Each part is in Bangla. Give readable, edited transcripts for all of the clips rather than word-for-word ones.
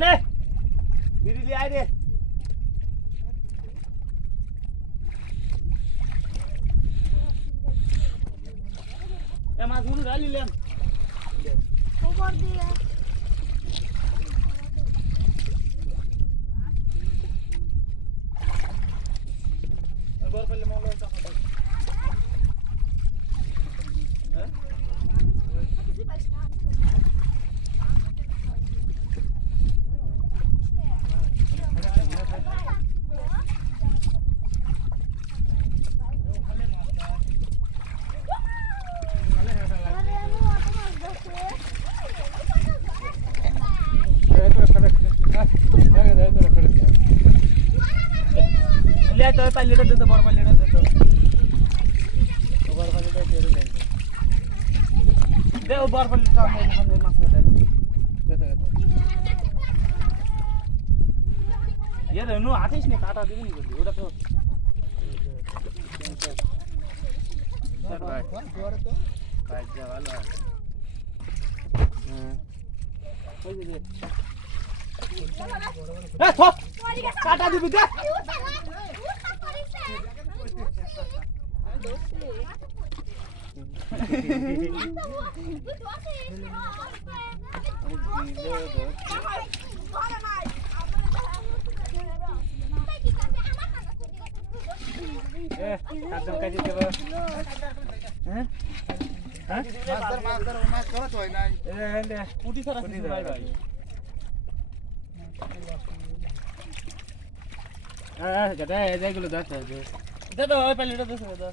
নে বিড়ি দিয়ে আয় রে এ মাছগুলো ঢালিলাম খবর দিয়ে এবার পেলে মঙ্গল চাপা দে হ্যাঁ ले तो पहले तो देतो बड़ पहले तो देतो बड़ पहले तो तेरे दे दे वो बड़ पहले तो हम माफ कर दे देतो ये नु आतिश ने काटा दिबी नि করলি ওটা তো ভাই জোরে তো ভাই যা ভালো হ্যাঁ ওই যে এ থো কাটা দিবি দে যেগুলো দে তো ওই প্যালেটটা দে তো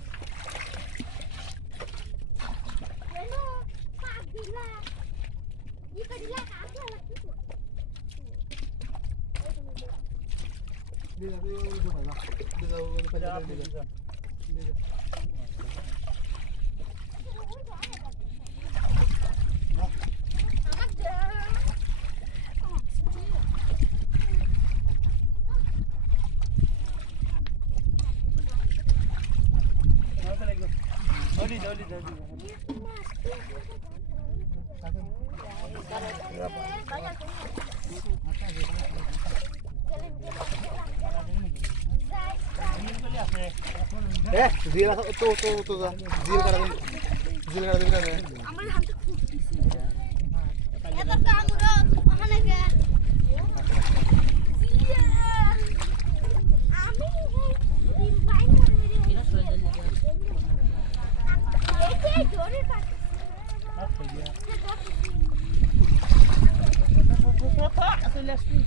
জিল তো তো তো জিল করা দিন জিল করা দিন আমার হাতে ফুটতেছে এটা তো আমরা ওখানে গে আমি ডিম বাইন করে এরা সরে দিল এই জোরে কাট আসলে আসলে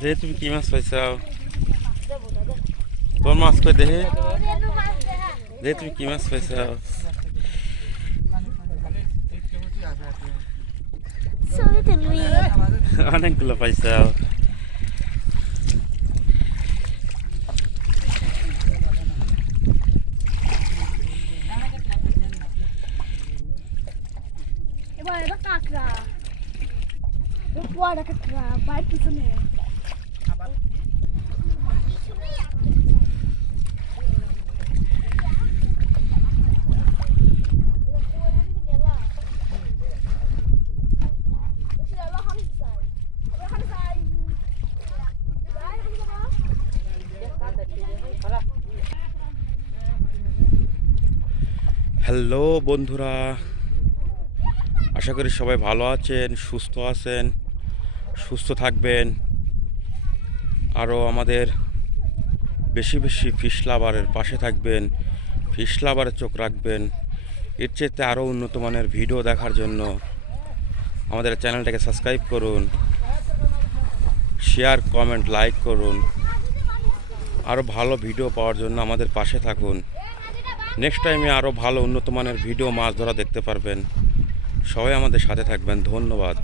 দে তুমি কি মাছ পাইছাও তোর মাছ কই দে দে তুমি কি মাছ পাইছাও অনেকগুলো পাইছাও এবার এটা কাঁকড়া বড় কাঁকড়া বাইর পিছনে আবার হ্যালো বন্ধুরা, আশা করি সবাই ভালো আছেন, সুস্থ আছেন, সুস্থ থাকবেন। আরও আমাদের বেশি বেশি ফিশ লাভারের পাশে থাকবেন, ফিশ লাভারে চোখ রাখবেন। এর চেয়ে আরও উন্নত মানের ভিডিও দেখার জন্য আমাদের চ্যানেলটাকে সাবস্ক্রাইব করুন, শেয়ার কমেন্ট লাইক করুন। আরও ভালো ভিডিও পাওয়ার জন্য আমাদের পাশে থাকুন। নেক্সট টাইমে আরও ভালো উন্নত মানের ভিডিও মাছ ধরা দেখতে পারবেন। সবাই আমাদের সাথে থাকবেন। ধন্যবাদ।